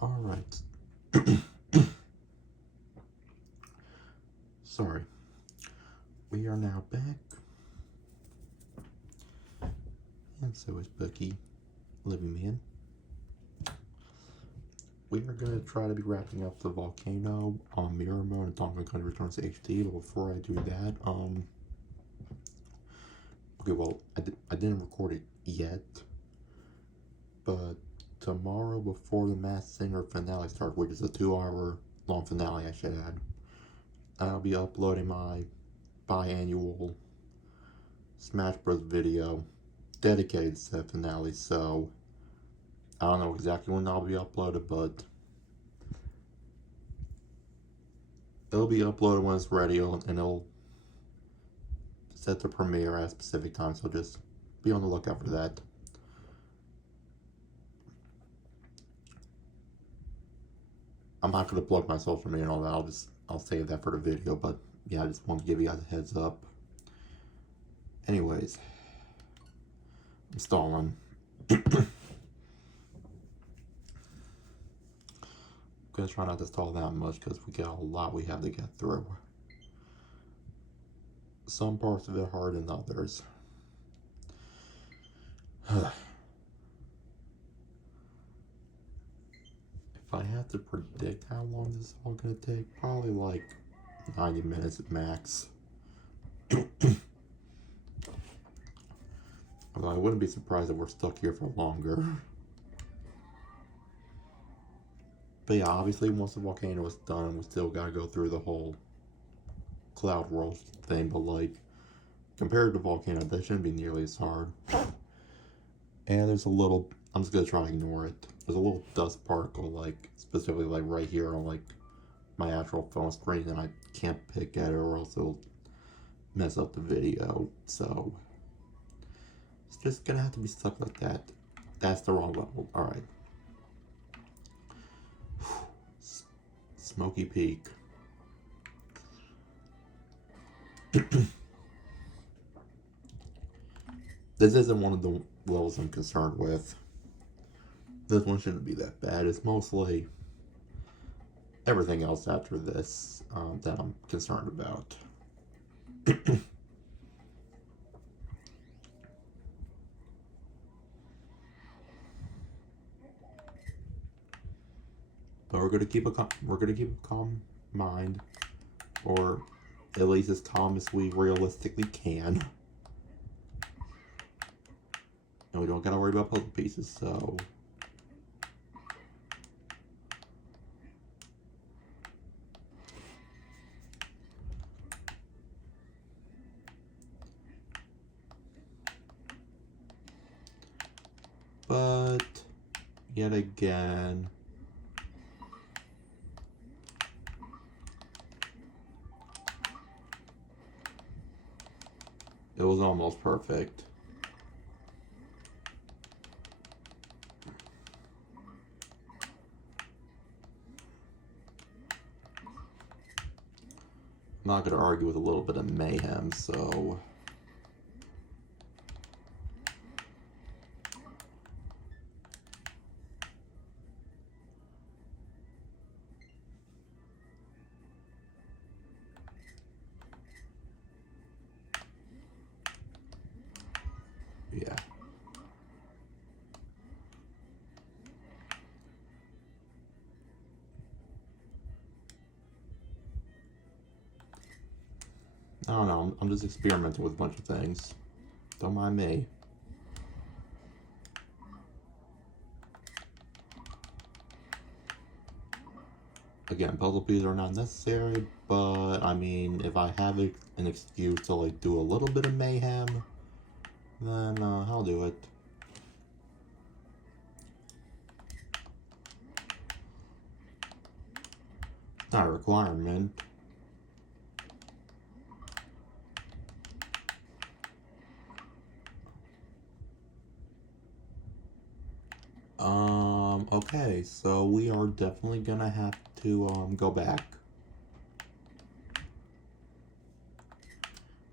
Alright. Sorry. We are now back. And so is Bucky, Living Man. We are going to try to be wrapping up the Volcano on Mirror Mode and Donkey Kong Returns to HD, but before I do that, okay, well, I didn't record it yet, but tomorrow before the Masked Singer finale starts, which is a 2-hour long finale I should add, I'll be uploading my biannual Smash Bros. Video dedicated to that finale, so I don't know exactly when that'll be uploaded, but it'll be uploaded when it's ready, and it'll set the premiere at a specific time, so just be on the lookout for that. I'm not going to plug my social media and all that, I'll save that for the video, but yeah, I just wanted to give you guys a heads up. Anyways, I'm stalling. I'm gonna try not to stall that much because we got a lot we have to get through. Some parts of it harder than others. If I had to predict how long this is all gonna take, probably like 90 minutes at max. Although I wouldn't be surprised if we're stuck here for longer. But yeah, obviously once the volcano is done, we still gotta go through the whole cloud world thing, but like, compared to Volcano, that shouldn't be nearly as hard. And there's a little, I'm just gonna try to ignore it. There's a little dust particle, like, specifically like right here on like my actual phone screen, and I can't pick at it or else it'll mess up the video, so it's just gonna have to be stuck like that. That's the wrong level. Alright. Smokey Peak. This isn't one of the levels I'm concerned with. This one shouldn't be that bad. It's mostly everything else after this that I'm concerned about. But we're gonna keep a calm mind, or at least as calm as we realistically can. And we don't gotta worry about puzzle pieces, so but yet again, it was almost perfect. I'm not going to argue with a little bit of mayhem, so yeah. I don't know, I'm just experimenting with a bunch of things. Don't mind me. Again, puzzle pieces are not necessary, but I mean, if I have an excuse to like do a little bit of mayhem, then I'll do it. Not a requirement. Okay, so we are definitely gonna have to go back.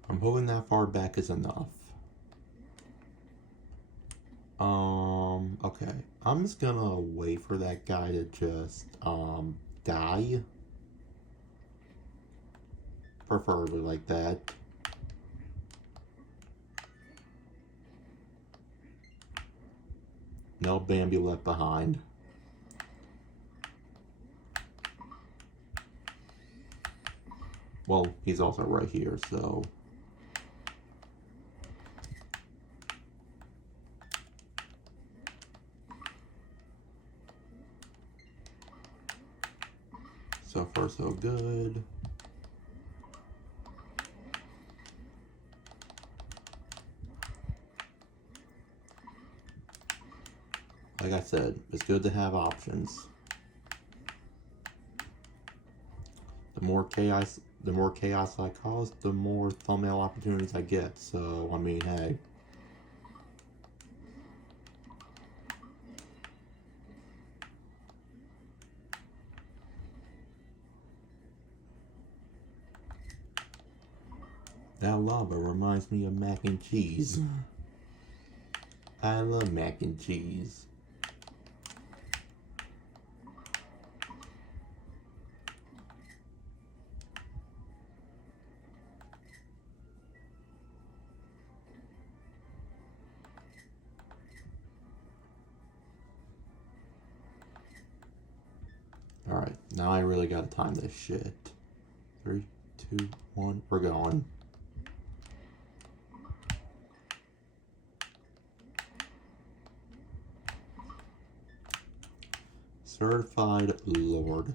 I'm hoping that far back is enough. Okay. Okay, I'm just gonna wait for that guy to just die. Preferably like that. No Bambi left behind. Well, he's also right here, so... So far, so good. Like I said, it's good to have options. The more chaos I cause, the more thumbnail opportunities I get. So, I mean, hey. That lava reminds me of mac and cheese. I love mac and cheese. Alright, now I really gotta time this shit. 3, 2, 1, we're going. Certified Lord.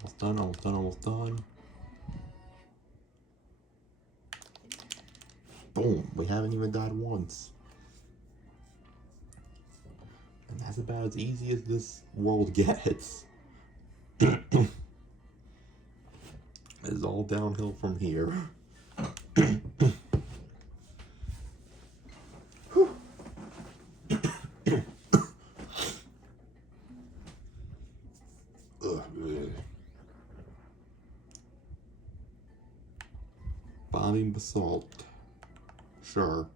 Almost done, almost done, almost done. Boom, we haven't even died once. And that's about as easy as this world gets. It's all downhill from here. Bobby Basalt. Sure.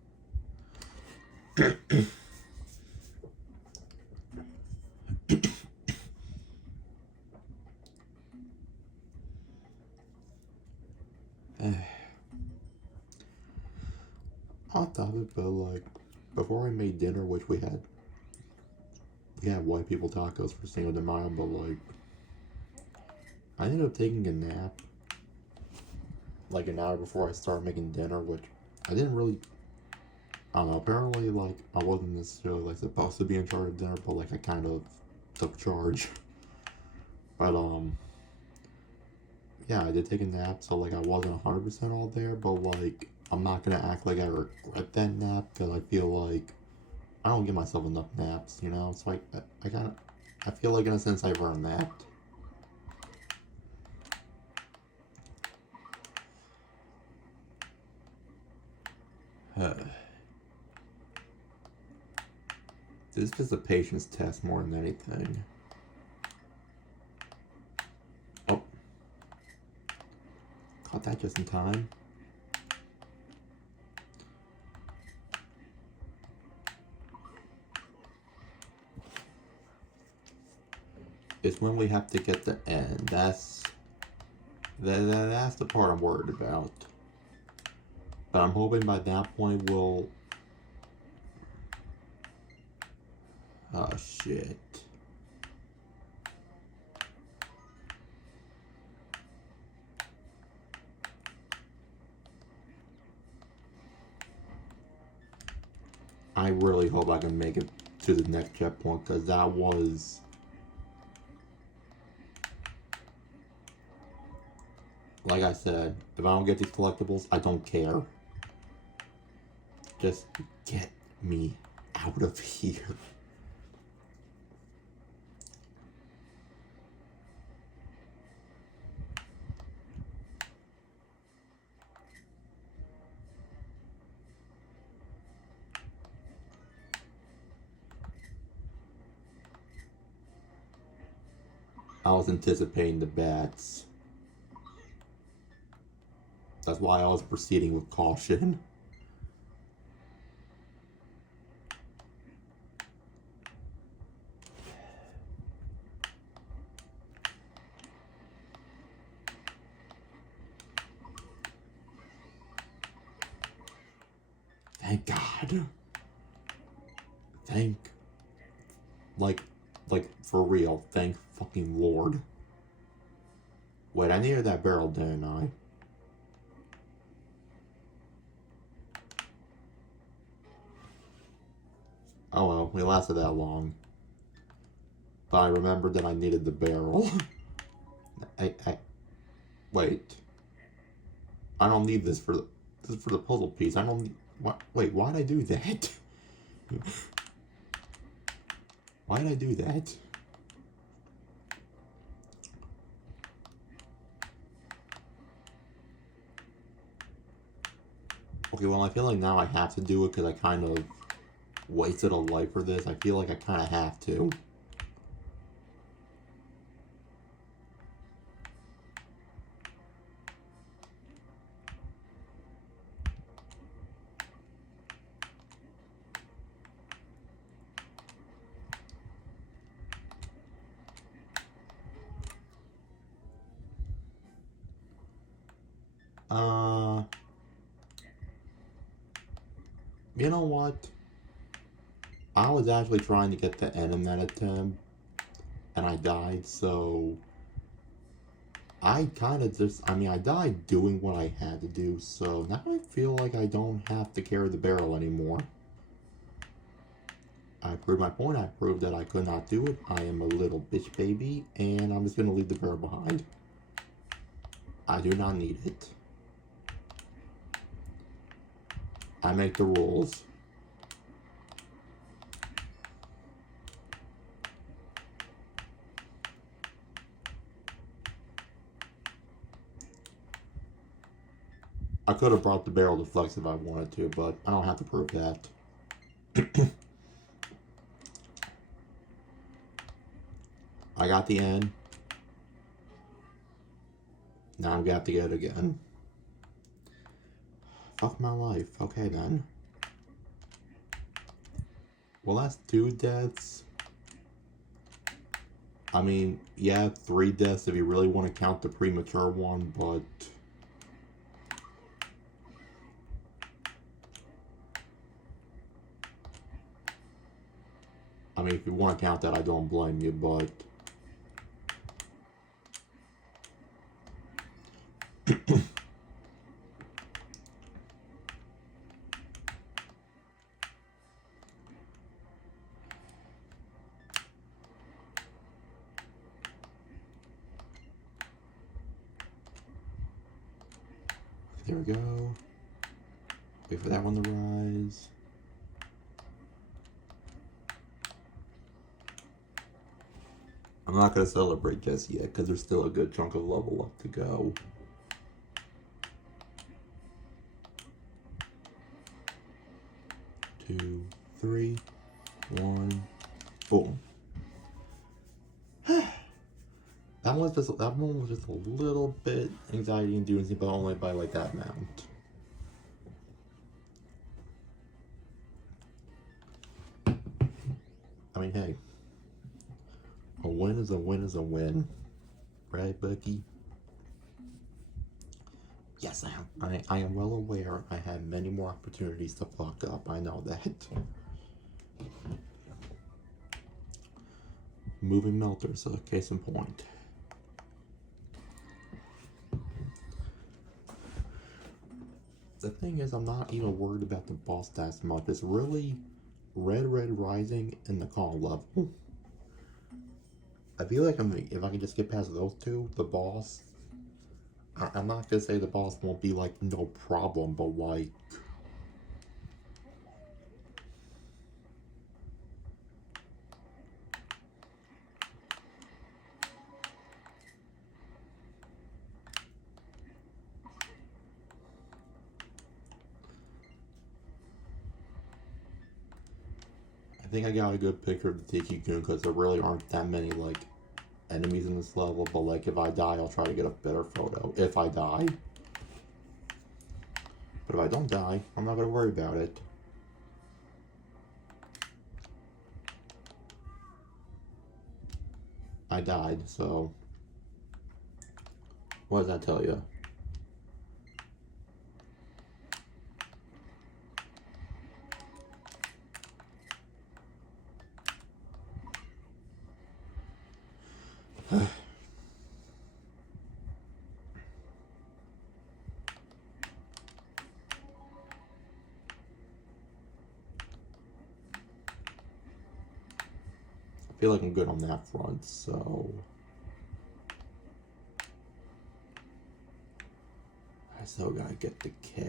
I thought it, but like, before I made dinner, which we had white people tacos for Cinco de Mayo, but like, I ended up taking a nap like an hour before I started making dinner, which I didn't really, I don't know, apparently like I wasn't necessarily like supposed to be in charge of dinner, but like I kind of took charge. But yeah, I did take a nap, so like I wasn't 100% all there, but like I'm not gonna act like I regret that nap, because I feel like I don't give myself enough naps, you know? So I feel like in a sense I've earned that. This is just a patience test more than anything. Oh. Caught that just in time. It's when we have to get the end. That's the part I'm worried about. But I'm hoping by that point we'll... Oh, shit. I really hope I can make it to the next checkpoint, because that was... Like I said, if I don't get these collectibles, I don't care. Just get me out of here. I was anticipating the bats. That's why I was proceeding with caution. Thank God. Thank, like, for real, thank fucking Lord. Wait, I needed that barrel, didn't I? Oh well, we lasted that long. But I remembered that I needed the barrel. Wait. I don't need this for the puzzle piece. I don't need, what, wait, why'd I do that? Why did I do that? Okay, well, I feel like now I have to do it because I kind of wasted a life for this. I feel like I kind of have to. You know what? I was actually trying to get the end of that attempt, and I died, so I kind of just, I mean, I died doing what I had to do, so now I feel like I don't have to carry the barrel anymore. I proved my point, I proved that I could not do it, I am a little bitch baby, and I'm just gonna leave the barrel behind. I do not need it. I make the rules. I could have brought the barrel to flex if I wanted to, but I don't have to prove that. I got the end. Now I'm gonna have to get it again. Fuck my life. Okay then. Well, that's 2 deaths. I mean, yeah, 3 deaths if you really want to count the premature one, but I mean, if you want to count that, I don't blame you, but there we go. Wait for that one to rise. I'm not going to celebrate just yet because there's still a good chunk of level up to go. Two, 3, 1, boom. That one was just a little bit anxiety inducing, but only by like that amount. I mean, hey, a win is a win is a win, right, Bucky? Yes, I am well aware I had many more opportunities to fuck up. I know that. Moving melters, so case in point. The thing is, I'm not even worried about the boss stats much. It's really Red Rising and the Calm level. I feel like if I can just get past those 2, the boss, I'm not gonna say the boss won't be like no problem, but like I think I got a good picture of the Tiki Goon because there really aren't that many like enemies in this level, but like if I die, I'll try to get a better photo. If I die. But if I don't die, I'm not gonna worry about it. I died, so what does that tell you? I feel like I'm good on that front, so I still gotta get the K.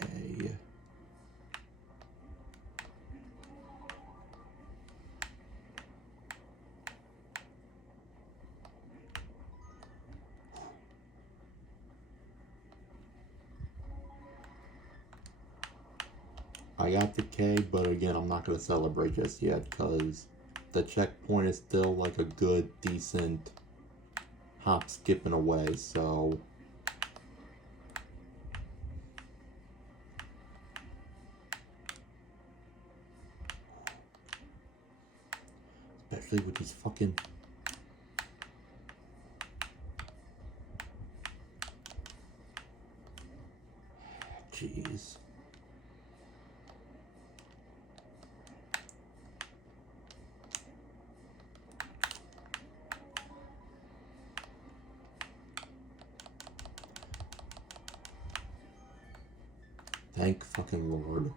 I got the K, but again, I'm not gonna celebrate just yet because the checkpoint is still like a good, decent hop skipping away, so especially with these fucking jeez. Thank fucking Lord.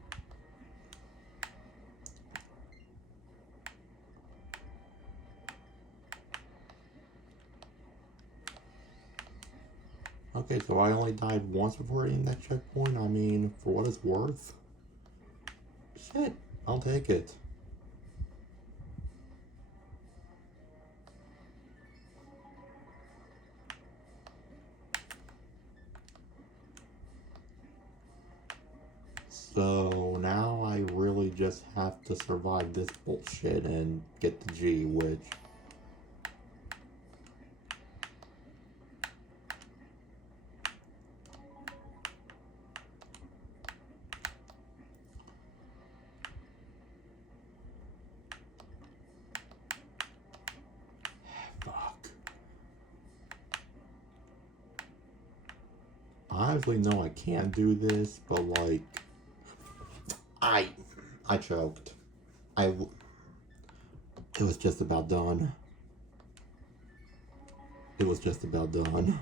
Okay, so I only died once before hitting that checkpoint. I mean, for what it's worth. Shit, I'll take it. So now I really just have to survive this bullshit and get the G, which fuck. I obviously know I can't do this, but like I choked. It was just about done. It was just about done.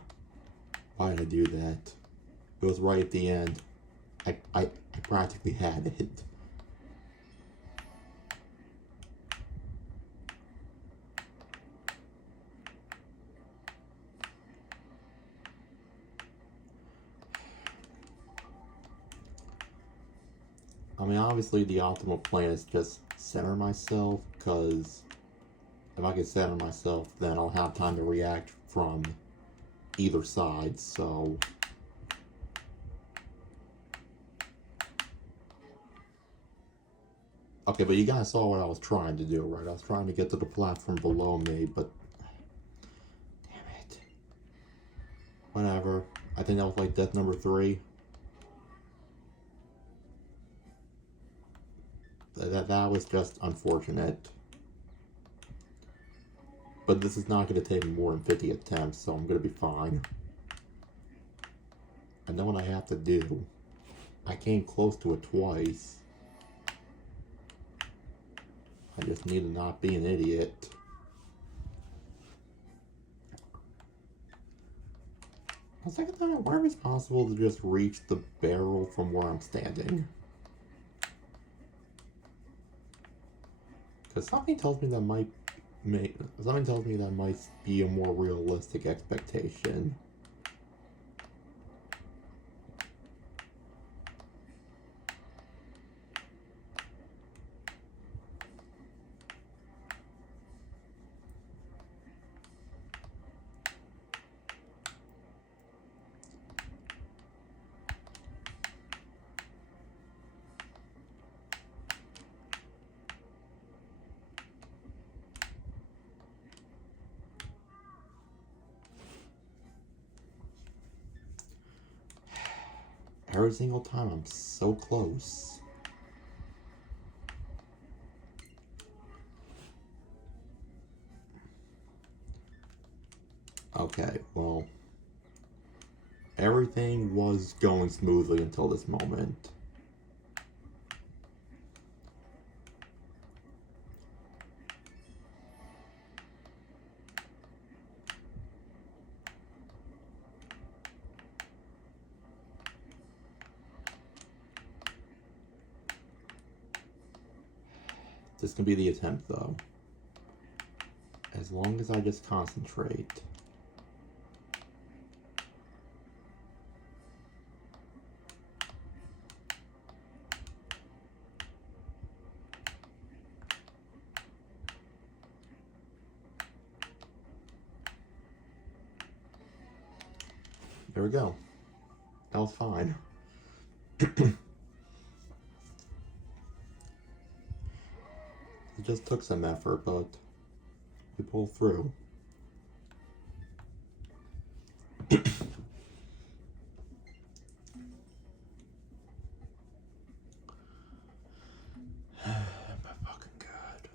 Why did I do that? It was right at the end. I practically had it. I mean, obviously the optimal plan is just center myself, because if I can center myself, then I'll have time to react from either side, so okay, but you guys saw what I was trying to do, right? I was trying to get to the platform below me, but damn it. Whatever. I think that was like death number 3. That was just unfortunate. But this is not going to take me more than 50 attempts, so I'm going to be fine. I know what I have to do. I came close to it twice. I just need to not be an idiot. The second time, I wonder if it's possible to just reach the barrel from where I'm standing. Because something tells me that might be a more realistic expectation. Every single time I'm so close. Okay, well, everything was going smoothly until this moment. This can be the attempt, though. As long as I just concentrate. There we go. That was fine. It just took some effort, but we pulled through. My fucking god.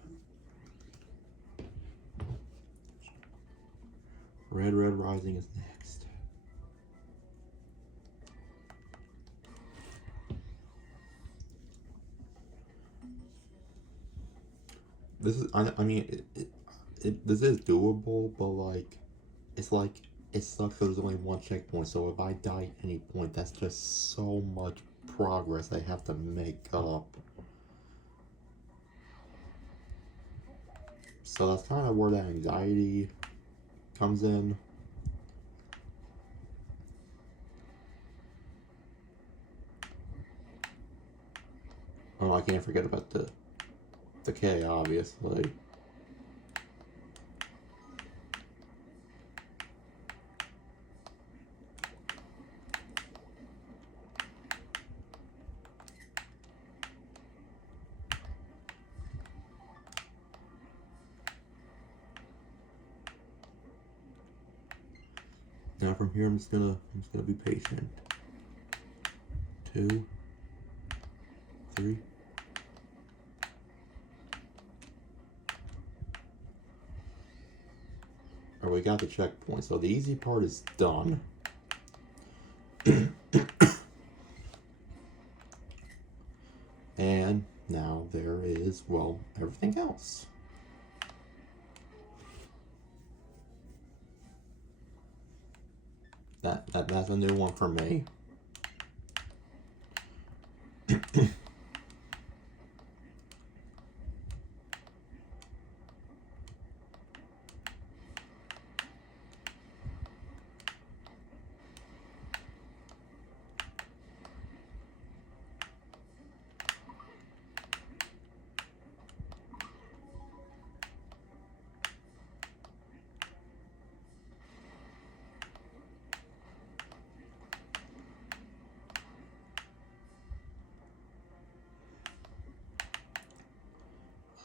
Red Rising is next. This is, I mean, this is doable, but like, it sucks because there's only one checkpoint, so if I die at any point, that's just so much progress I have to make up. So that's kind of where that anxiety comes in. Oh, I can't forget about the K, obviously. Now from here, I'm just gonna be patient. 2, 3. Alright, we got the checkpoint, so the easy part is done. And now there is, well, everything else. That's a new one for me.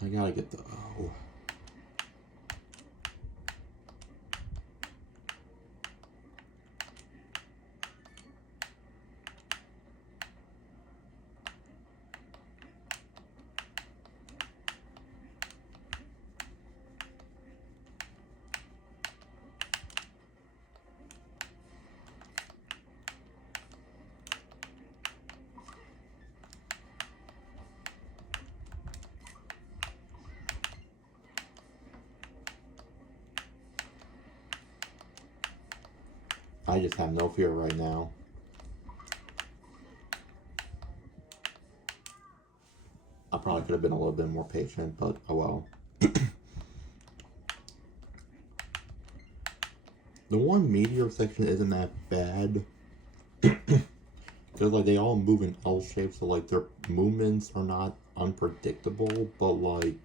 I gotta get the O. I just have no fear right now. I probably could have been a little bit more patient, but oh well. The one meteor section isn't that bad. Because like they all move in L shapes, so like their movements are not unpredictable, but like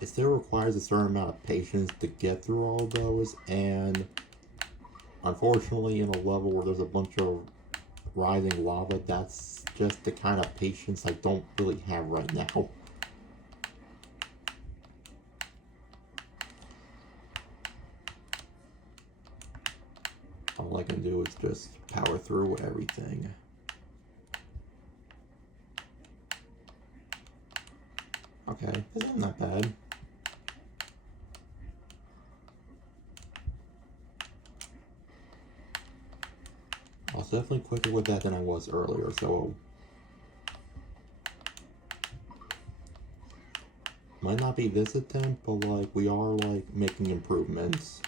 it still requires a certain amount of patience to get through all those, and unfortunately in a level where there's a bunch of rising lava, that's just the kind of patience I don't really have right now. All I can do do is just power through everything. Okay, this isn't that bad. I was definitely quicker with that than I was earlier, so might not be this attempt, but like we are like making improvements.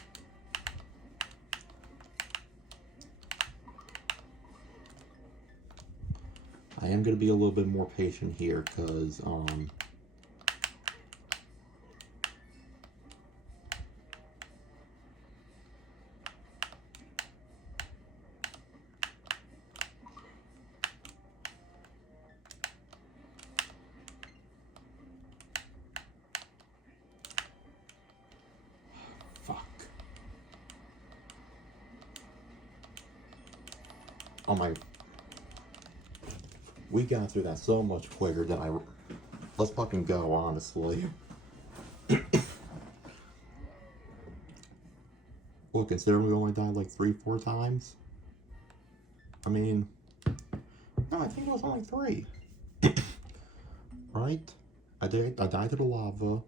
I am gonna be a little bit more patient here, cause oh my, we got through that so much quicker than I, let's fucking go, honestly. Well, considering we only died like 3-4 times, I mean, no, I think it was only 3. Right? I died to the lava,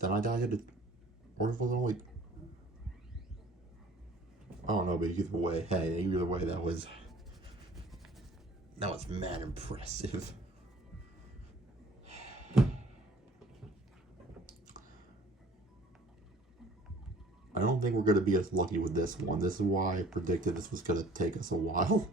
then I died to the, or it was only, I don't know, but either way, hey, either way, that was mad impressive. I don't think we're going to be as lucky with this one. This is why I predicted this was going to take us a while.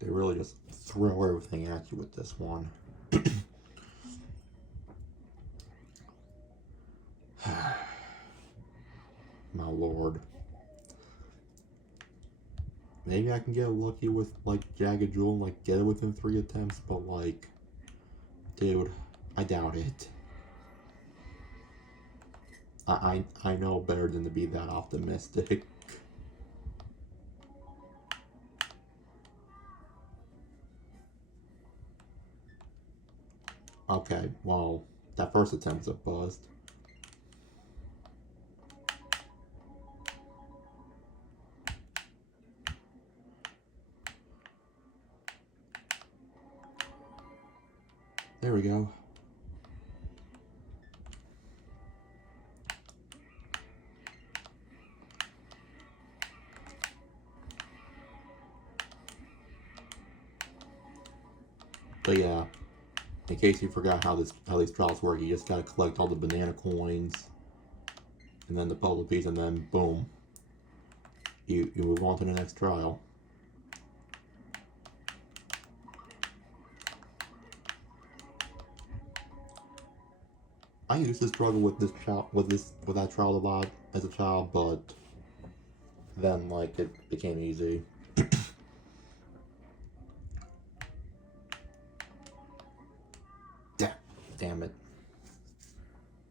They really just throw everything at you with this one. My lord. Maybe I can get lucky with like Jagged Jewel and like get it within 3 attempts, but like, dude, I doubt it. I know better than to be that optimistic. Okay, well, that first attempt's a bust. There we go. But yeah, in case you forgot how these trials work, you just gotta collect all the banana coins, and then the puzzle piece, and then boom, you move on to the next trial. I used to struggle with that trial a lot as a child, but then like it became easy. Damn it.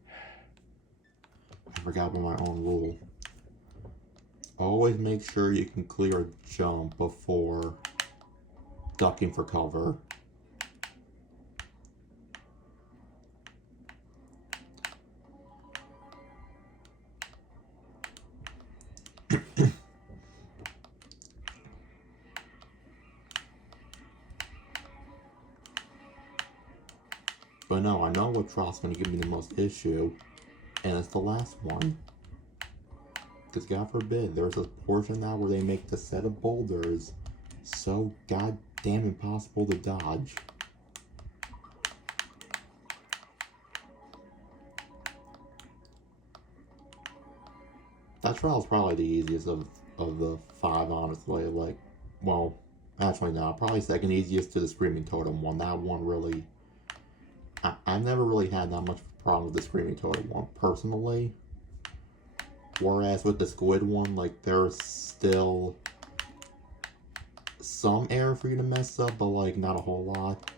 I forgot about my own rule. Always make sure you can clear a jump before ducking for cover. But no, I know what trial's gonna give me the most issue, and it's the last one. Because God forbid, there's a portion now where they make the set of boulders so goddamn impossible to dodge. That trial's probably the easiest of the 5, honestly. Like, well, actually no, probably second easiest to the Screaming Totem one. That one really, I've never really had that much problem with the Screaming Totem one, personally. Whereas with the Squid one, like, there's still some air for you to mess up, but, like, not a whole lot.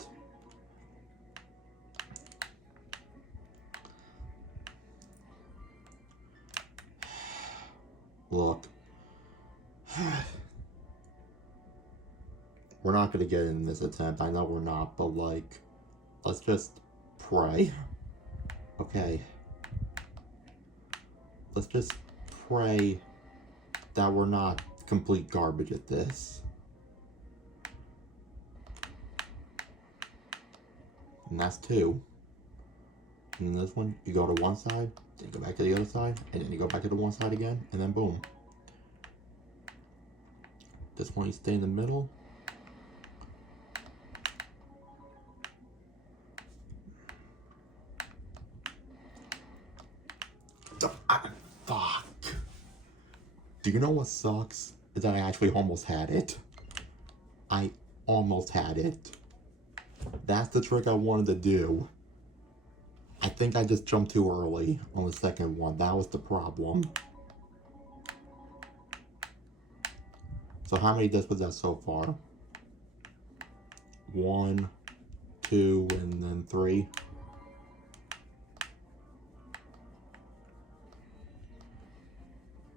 Look. We're not going to get in this attempt. I know we're not, but, like, let's just pray. Okay. Let's just pray that we're not complete garbage at this. And that's 2. And then this one, you go to one side, then you go back to the other side, and then you go back to the one side again, and then boom. This one you stay in the middle. Fuck. Do you know what sucks? Is that I actually almost had it. I almost had it. That's the trick I wanted to do. I think I just jumped too early on the second one. That was the problem. So how many discs was that so far? 1, 2, and then 3.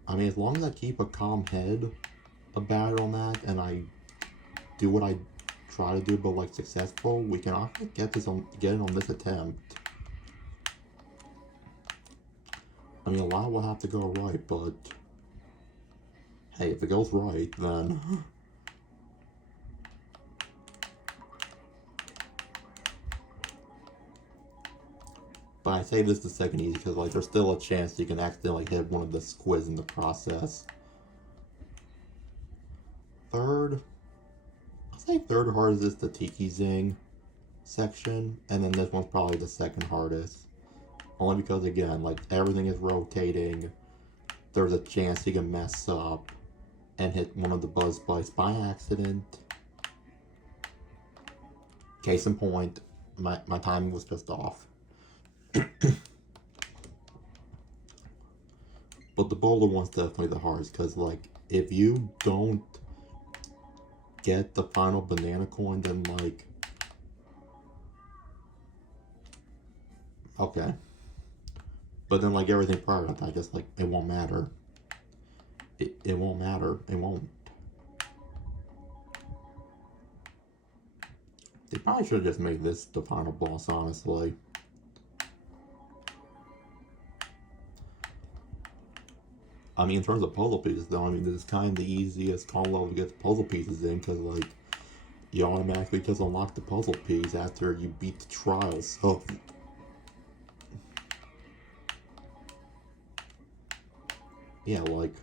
I mean, as long as I keep a calm head about it on that, and I do what I try to do, but like successful, we can actually get it on this attempt. I mean, a lot will have to go right, but hey, if it goes right, then but I say this the second easy because like there's still a chance you can accidentally hit one of the squids in the process. Third, I'll say third hardest is the tiki zing section, and then this one's probably the second hardest. Only because again, like everything is rotating, there's a chance you can mess up and hit one of the buzz bites by accident. Case in point, my timing was just off. But the boulder one's definitely the hardest, because like if you don't get the final banana coin, then like okay, but then like everything prior to that, just like it won't matter. It won't matter. It won't. They probably should have just made this the final boss, honestly. I mean, in terms of puzzle pieces, though, I mean, this is kind of the easiest call level to get the puzzle pieces in, because, like, you automatically just unlock the puzzle piece after you beat the trial, so... yeah, like...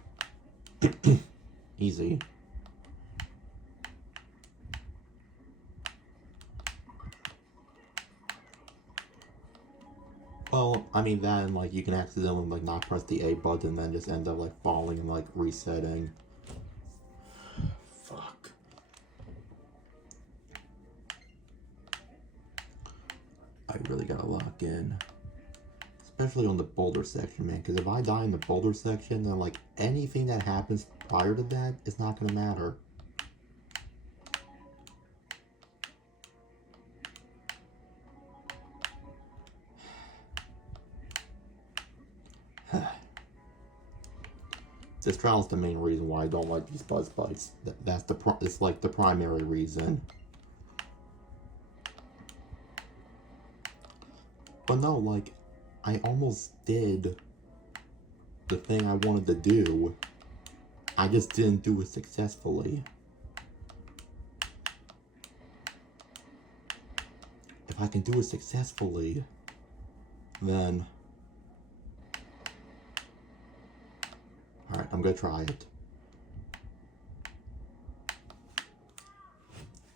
easy. Well, I mean that, and like you can accidentally like not press the A button and then just end up like falling and like resetting. Fuck. I really gotta lock in. Especially on the boulder section, man, because if I die in the boulder section, then like anything that happens prior to that is not gonna matter. This trial is the main reason why I don't like these buzz bites. It's like the primary reason. But no, like, I almost did the thing I wanted to do. I just didn't do it successfully. If I can do it successfully, then... alright, I'm gonna try it.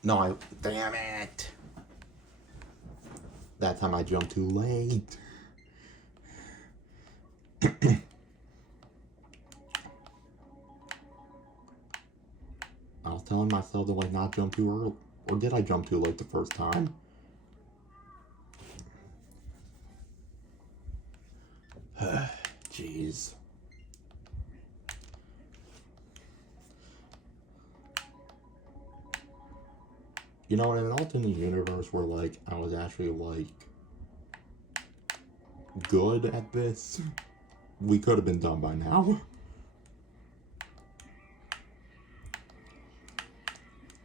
No, damn it! That time I jumped too late. I was telling myself to like not jump too early. Or did I jump too late the first time? Jeez. You know, in an alternate universe where, like, I was actually, like, good at this, we could have been done by now.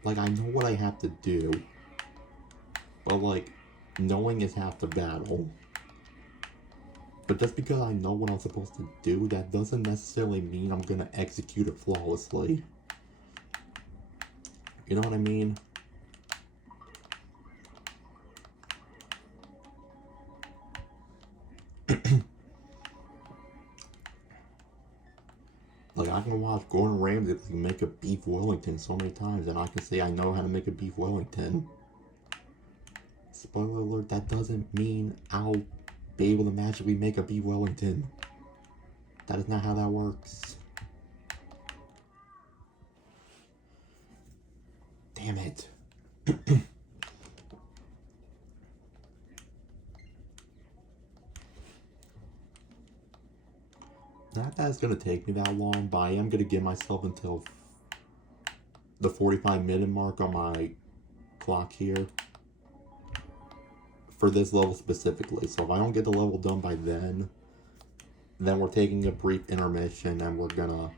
Like, I know what I have to do. But, like, knowing is half the battle. But just because I know what I'm supposed to do, that doesn't necessarily mean I'm gonna execute it flawlessly. You know what I mean? Like, I can watch Gordon Ramsay make a beef Wellington so many times, and I can say I know how to make a beef Wellington. Spoiler alert, that doesn't mean I'll be able to magically make a beef Wellington. That is not how that works. Damn it. Not that it's gonna take me that long, but I am gonna give myself until the 45-minute mark on my clock here for this level specifically. So if I don't get the level done by then we're taking a brief intermission and we're gonna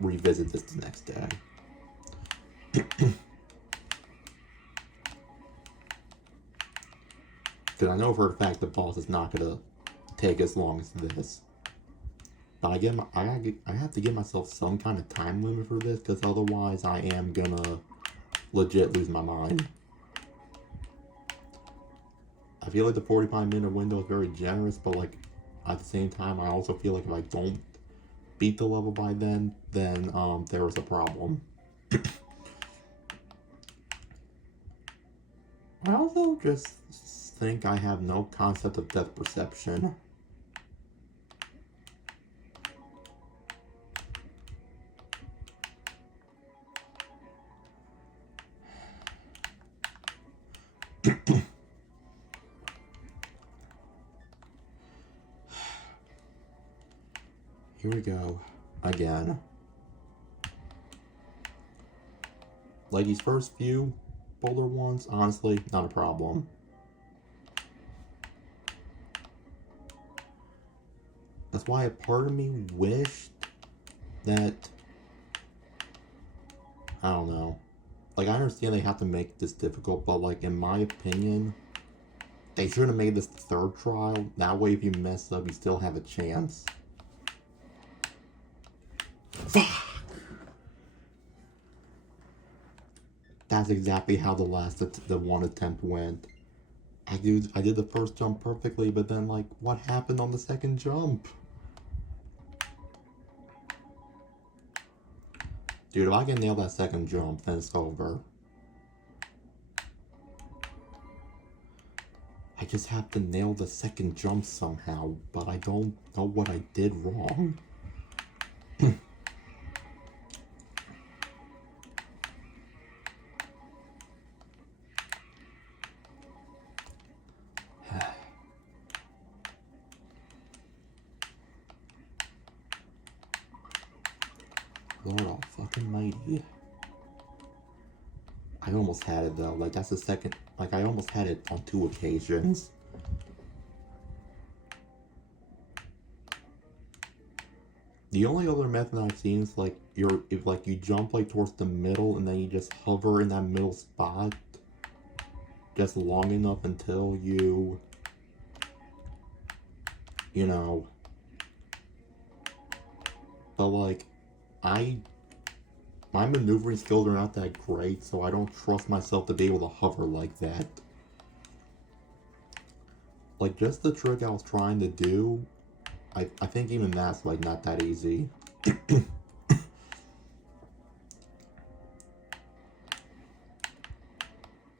revisit this the next day. Because I know for a fact the boss is not gonna take as long as this. But I have to give myself some kind of time limit for this, because otherwise I am gonna legit lose my mind. I feel like the 45-minute window is very generous, but like at the same time I also feel like if I don't beat the level by then there is a problem. I also just think I have no concept of depth perception. Here we go. Again. Like these first few boulder ones, honestly, not a problem. That's why a part of me wished that, I don't know. Like, I understand they have to make this difficult, but like, in my opinion, they should have made this the third trial. That way, if you mess up, you still have a chance. Fuck! That's exactly how the one attempt went. I did the first jump perfectly, but then like, what happened on the second jump? Dude, if I can nail that second jump, then it's over. I just have to nail the second jump somehow, but I don't know what I did wrong. Lord almighty. I almost had it though, like that's the second, like I almost had it on 2 occasions. The only other method I've seen is like if you jump like towards the middle and then you just hover in that middle spot just long enough until you know. But like my maneuvering skills are not that great, so I don't trust myself to be able to hover like that. Like, just the trick I was trying to do, I think even that's, like, not that easy.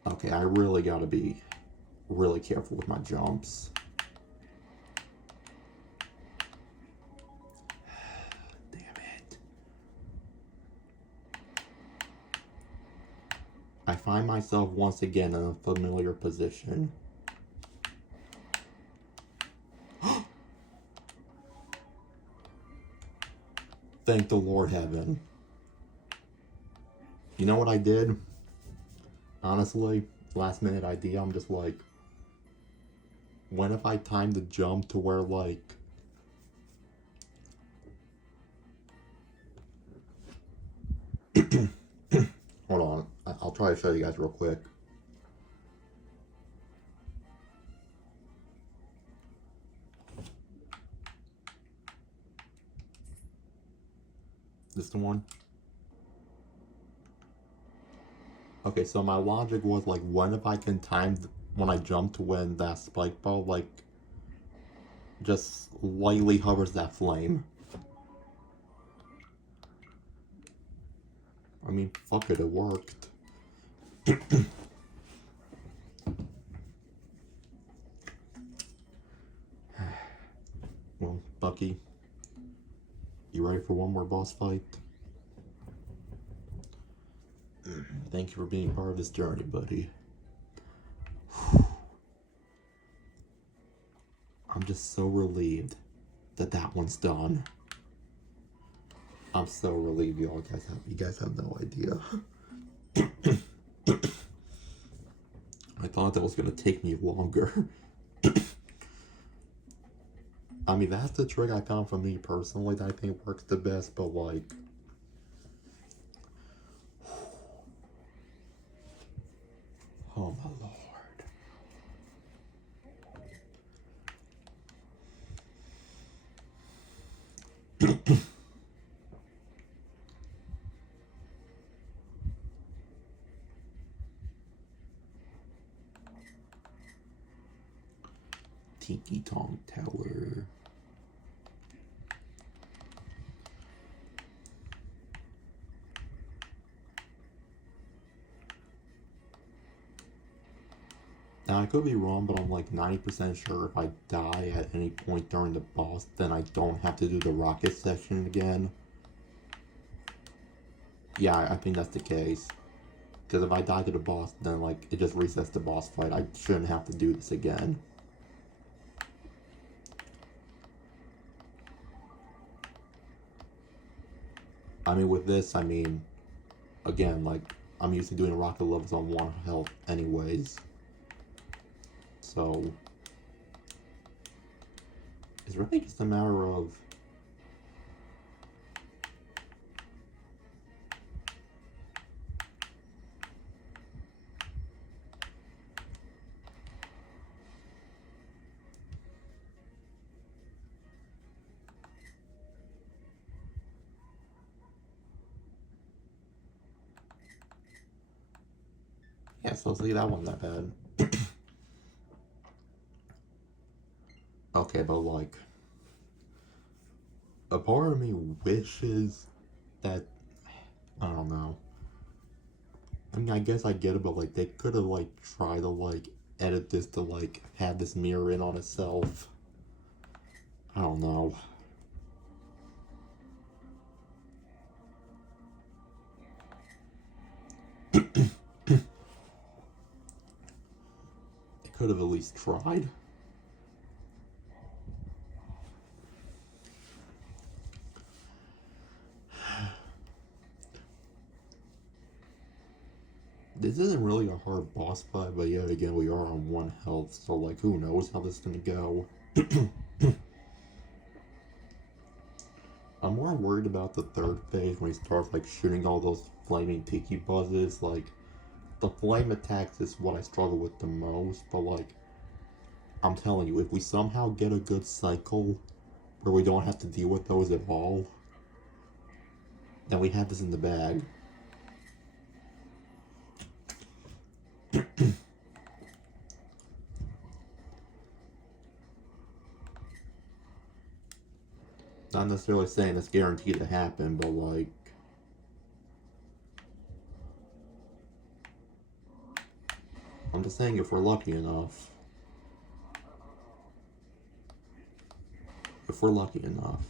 Okay, I really gotta be really careful with my jumps. I find myself once again in a familiar position. Thank the Lord heaven. You know what I did? Honestly, last minute idea, I'm just like, when if I time the jump to where like, hold on, I'll try to show you guys real quick. This the one? Okay, so my logic was like, when if I can time when I jump to when that spike ball like just lightly hovers that flame. I mean, fuck it, it worked. Well, Bucky, you ready for one more boss fight? Thank you for being part of this journey, buddy. I'm just so relieved that that one's done. I'm so relieved, you guys have no idea. I thought that was gonna take me longer. I mean, that's the trick I found for me personally that I think works the best, but like, oh my lord. Tiki Tong Tower. Now, I could be wrong, but I'm like 90% sure if I die at any point during the boss, then I don't have to do the rocket section again. Yeah, I think that's the case. Because if I die to the boss, then like it just resets the boss fight. I shouldn't have to do this again. I mean, with this, I mean, again, like, I'm used to doing rocket levels on 1 health anyways. So, it's really just a matter of... Yeah, so see, that wasn't that bad. Okay, but like, a part of me wishes that, I don't know. I mean, I guess I get it, but like, they could have like tried to like edit this to like have this mirror in on itself. I don't know. They could have at least tried. This isn't really a hard boss fight, but yet again, we are on 1 health, so like, who knows how this is gonna go. I'm more worried about the 3rd phase when he starts like shooting all those flaming tiki buzzes. Like, the flame attacks is what I struggle with the most, but like, I'm telling you, if we somehow get a good cycle where we don't have to deal with those at all, then we have this in the bag. Not necessarily saying it's guaranteed to happen, but like, I'm just saying if we're lucky enough. If we're lucky enough.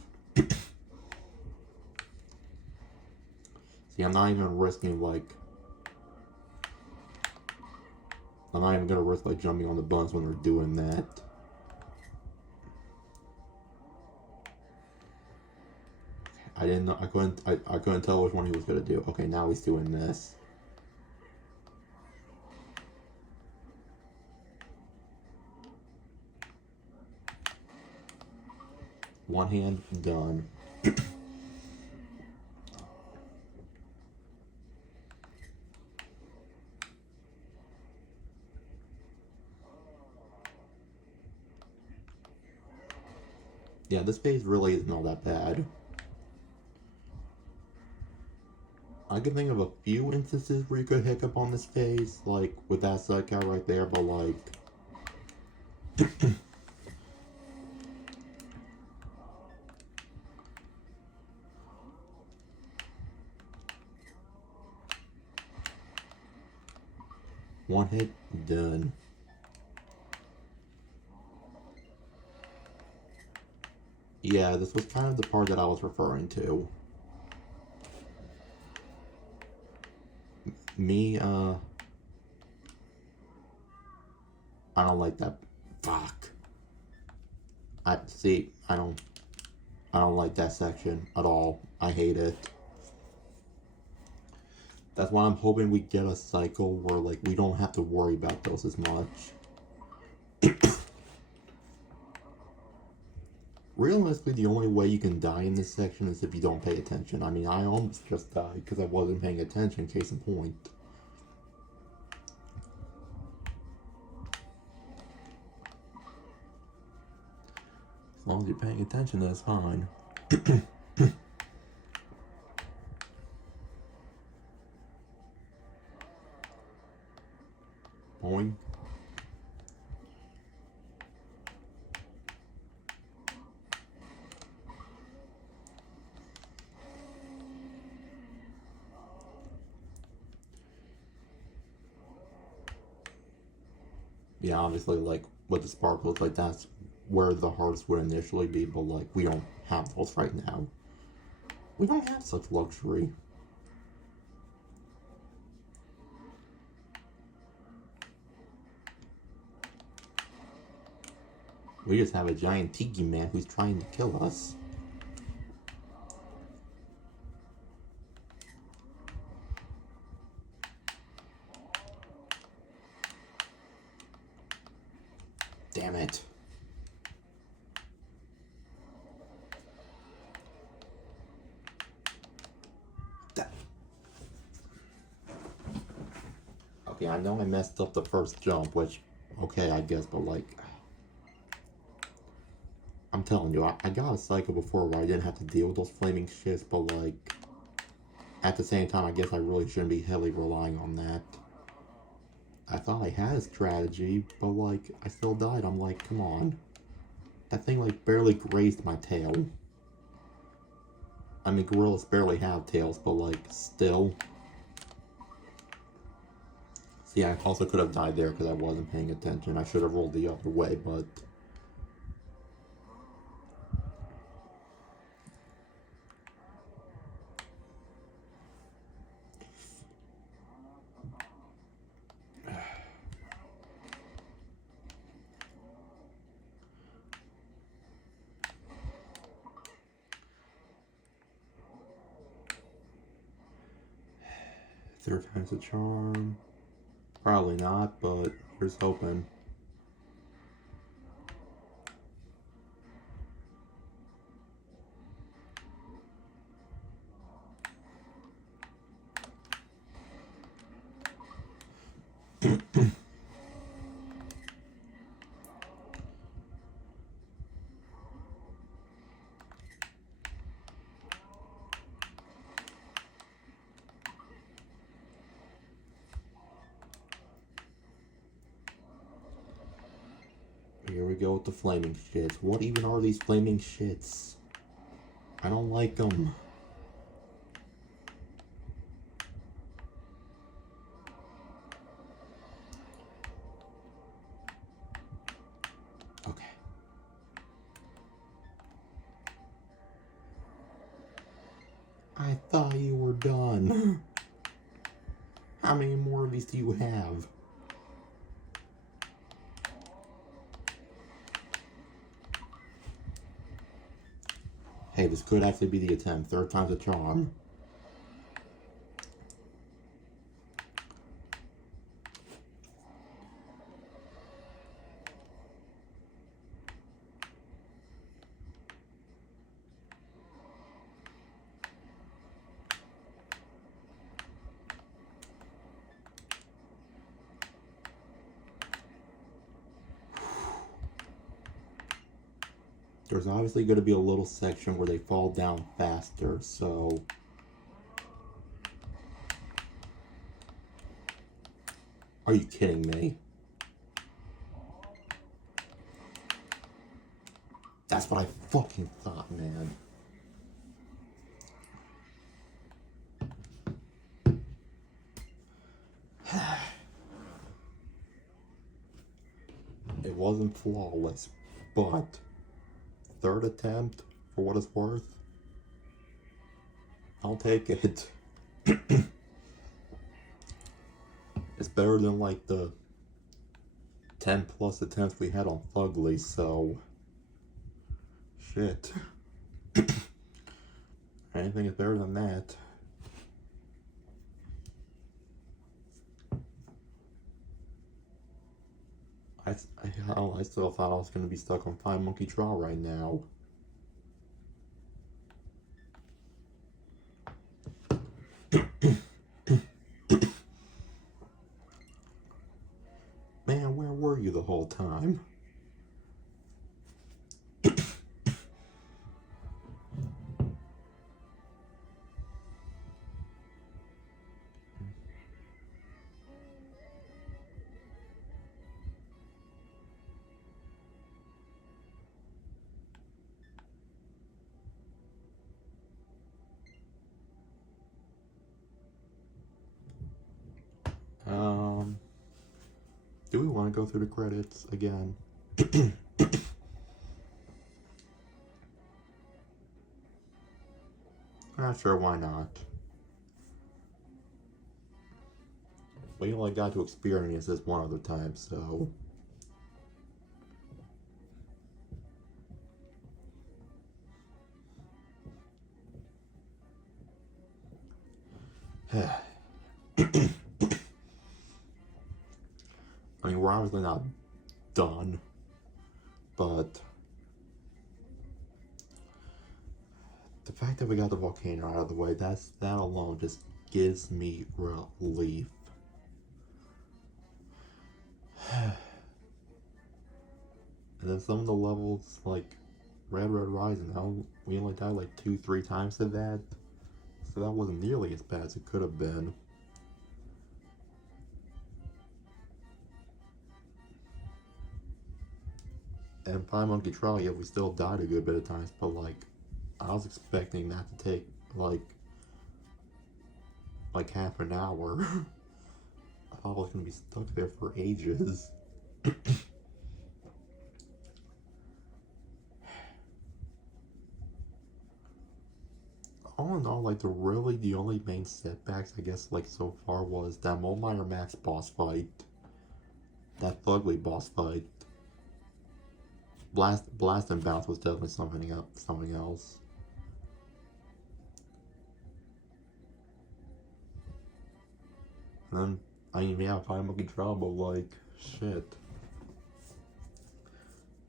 See, I'm not even risking like, I'm not even gonna risk like jumping on the buns when we're doing that. I didn't know, I couldn't tell which one he was gonna do. Okay, now he's doing this. One hand, done. Yeah, this phase really isn't all that bad. I can think of a few instances where you could hiccup on this phase, like with that sidecar right there, but like... one hit, done. Yeah, this was kind of the part that I was referring to. Me, I don't like that. Fuck. I don't like that section at all. I hate it. That's why I'm hoping we get a cycle where, like, we don't have to worry about those as much. Realistically, the only way you can die in this section is if you don't pay attention. I mean, I almost just died because I wasn't paying attention, case in point. As long as you're paying attention, that's fine. Boing. Yeah, obviously, like, with the sparkles, like, that's where the hearts would initially be, but, like, we don't have those right now. We don't have such luxury. We just have a giant tiki man who's trying to kill us. Damn it. Okay, I know I messed up the first jump, which, okay, I guess, but like... I'm telling you, I got a cycle before where I didn't have to deal with those flaming shits, but like... At the same time, I guess I really shouldn't be heavily relying on that. I thought I had a strategy, but like, I still died. I'm like, come on. That thing like barely grazed my tail. I mean, gorillas barely have tails, but like, still. See, I also could have died there because I wasn't paying attention. I should have rolled the other way, but... Third time's a charm. Probably not, but here's hoping. Here we go with the flaming shits. What even are these flaming shits? I don't like them. Okay. I thought you were done. How many more of these do you have? Hey, this could actually be the attempt. Third time's a charm. There's obviously going to be a little section where they fall down faster, so... Are you kidding me? That's what I fucking thought, man. It wasn't flawless, but third attempt, for what it's worth, I'll take it. It's better than like the 10 plus attempts we had on Fugly, so shit. Anything is better than that. I still thought I was going to be stuck on 5 Monkey Draw right now. Man, where were you the whole time? Do we want to go through the credits again? Not sure, why not? We only got to experience this one other time, so... I mean, we're obviously not done, but the fact that we got the volcano out of the way, that alone just gives me relief. And then some of the levels, like Red Rising, we only died like 2-3 times to that, so that wasn't nearly as bad as it could have been. And 5 Monkey Trial, yeah, we still died a good bit of times, but like, I was expecting that to take like half an hour. I thought I was gonna be stuck there for ages. All in all, like, the only main setbacks, I guess, like, so far was that Molmeyer Max boss fight, that Fugly boss fight. Blast and Bounce was definitely something else. And then, I mean, yeah, 5 Monkey Trial, but like, shit.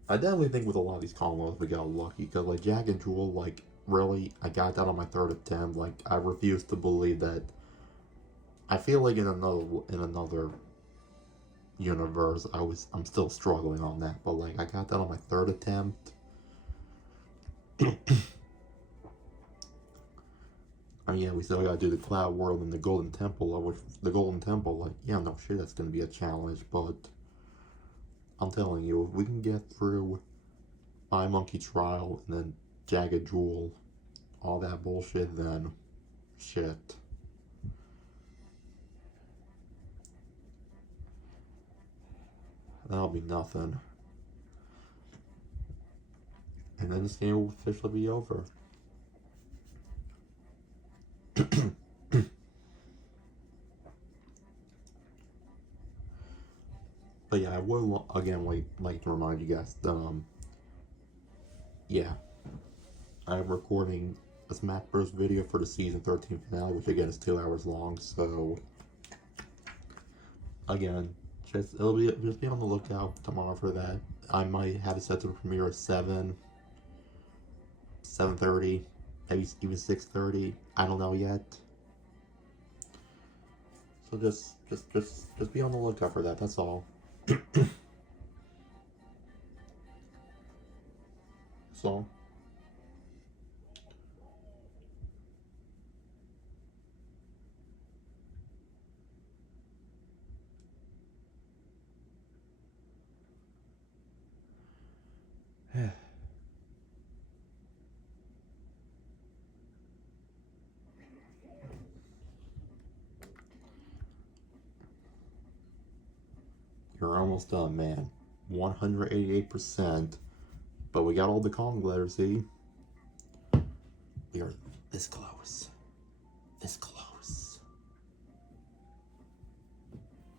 I definitely think with a lot of these combos we got lucky, because like Jack and Jewel, like, really, I got that on my 3rd attempt. Like, I refuse to believe that. I feel like in another universe, I'm still struggling on that, but like, I got that on my 3rd attempt. I mean, yeah, we still gotta do the Cloud World and the Golden Temple, which the Golden Temple, like, yeah, no shit, that's gonna be a challenge, but I'm telling you, if we can get through 5 Monkey Trial and then Jagged Jewel, all that bullshit, then shit. That'll be nothing. And then this game will officially be over. But yeah, I would again like to remind you guys, yeah, I'm recording a Smash Bros. Video for the season 13 finale, which again is 2 hours long. So again, just be on the lookout tomorrow for that. I might have it set to the premiere at 7:30, maybe even 6:30. I don't know yet. So just be on the lookout for that. That's all. So. We're almost done, man. 188%. But we got all the Kong letters, see? We are this close. This close.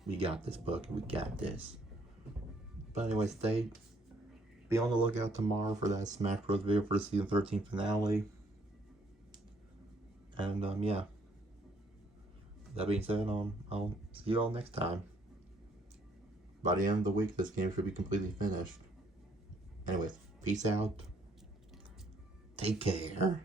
We got this, book. We got this. But anyway, be on the lookout tomorrow for that Smash Bros. Video for the season 13 finale. And yeah. That being said, I'll see you all next time. By the end of the week, this game should be completely finished. Anyways, peace out. Take care.